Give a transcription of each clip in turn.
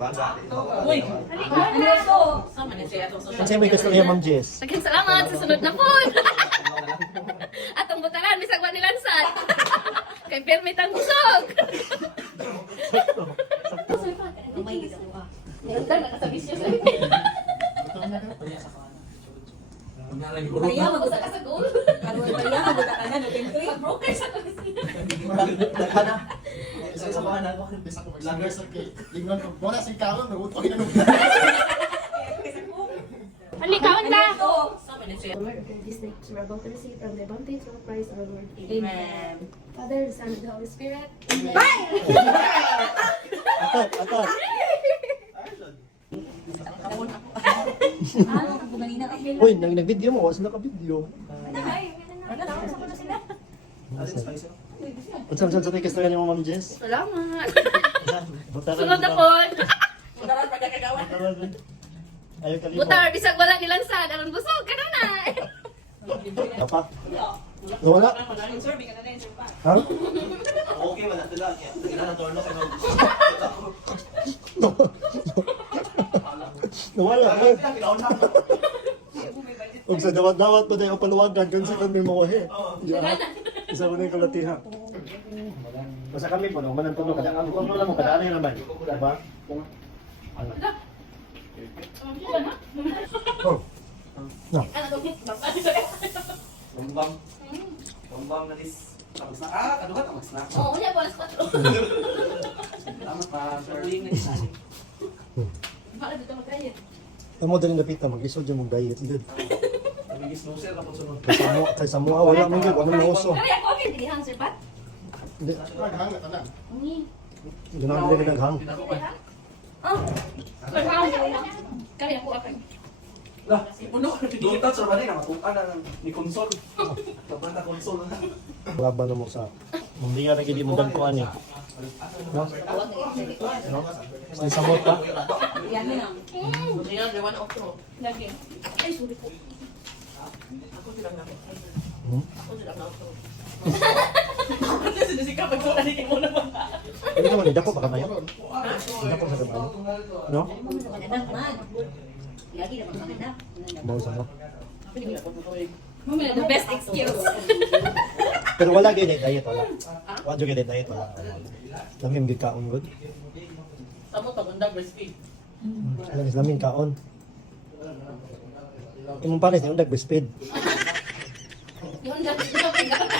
Uy! Ano ito? Kasi may gusto niya, Ma'am Jess. Daghang salamat sa sunod na po. Atong butaran, bisag wa nilansan. Kay permit ang busog. Ganda, nakasabis siya sa'yo. Kaya mag-usa ka sa goal. Kaya mabuta ka na, nag-entry. Pag-broker sa goal. Isa mga na ako, bisa ko mag-langer sa cake. Lingon ko, wala si Carol, nagutoy na nung Halikawan ka! Lord, of this night, we're about to receive from the abundance of Christ our Lord. Amen. Father, the Son, and the Holy Spirit. Amen. Atat. Ano, bumanina ka. Uy, nag-video mo, kasi naka-video. Unsan sa tayo kastorya niyo, Ma'am Jess? Salamat. Butaran Sunod na ba? po. Butaran. Ayaw kalimo. Butar, bisag wala nilansan. Aron busog ka na na. Apa? Wala? Ha? Okay, wala tila. Tingnan na torno kayo. Nawala ka. Huwag sa dawat-dawat pa tayo paluwagan kung saan kami mawahe. Isa ko na yung kalatiha. Basta kami po, nung manang tunog, kung ano mo, kadaan na naman. Diba? Oh. No. Bombang na lis. Tapos na, kaduha tapos na. Oo, niya, balas 4. Salamat pa, sir. Baka dito mag-diet. Amo dali napita, mag-isod yung mag-diet. Nabigis no sir, kapag sunod. Kay Samoa, wala man yun, wala na uso. Kaya ako, hindi hang sir Pat. Hindi, Naghang na ka na. gano'n din naghang. Oh, kaya ako akan. Lah, puno. Doon sir, ba rin, nakatukan na ni Consol. Kapag na Consol na. Braba na mo sa... Hindi nga nagili mo dagpuan eh. No? No? Sa samot pa? Yan mo lang. Lagi. Ay, sorry po. Hmm? Hindi naman, hindi ako pa kamayo. Hindi ako sa kamayo. No? Anak man. Lagi na mag-anak. Bawas ako. The best excuse. Pero wala ganyan diet, wala. Wala ganyan diet, wala. Lamin gid kaon good. Samo ta bunda breastfeed. Lamin lamin kaon. Imong pares yung dag breastfeed. Yun, dati ko pinag-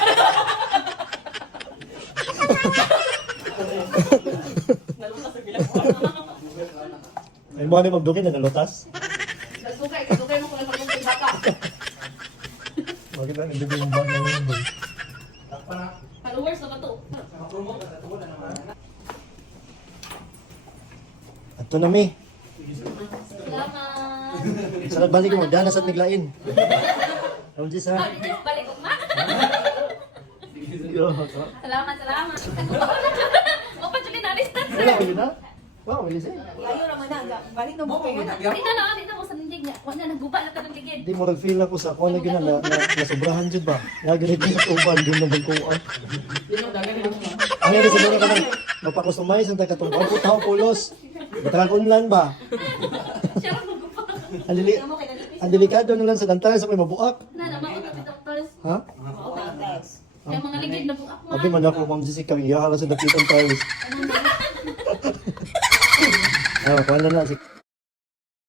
Nalutas sa bilang ko. Ay mo ni magdukin na nalutas. Kasukay mo ko lang pag baka. Bakit na nabigay yung bag ng mundo? Followers na ba to? Ato na mi. Salamat. Sa nagbalik mo, dana sa niglain. Ang Jess ha? Hindi mo balik ko ma. Yo. Salamat. O pa chuli na listan Wala sir. ko yun ha? Wow, bilis eh. Ayaw naman na. Balik na mo kayo na. Hindi na ako sa nindig niya. Wala na guba na tanong ligid. Di mo feel ako sa kung ano gina na sobrahan jud ba? Naganit din sa uban din naman ko. Ang yan siguro ka nang mapakustomize ang tagatong tao pulos. Batalang unlan ba? Siya lang guba. Ang delikado na lang sa dantalan sa may mabuak. Na maot ang doctors. Ha? Kaya mga ligid na buak Abi man ako Ma'am Jessica, iyahala sa dakitan tayo. Ah, kuha na na si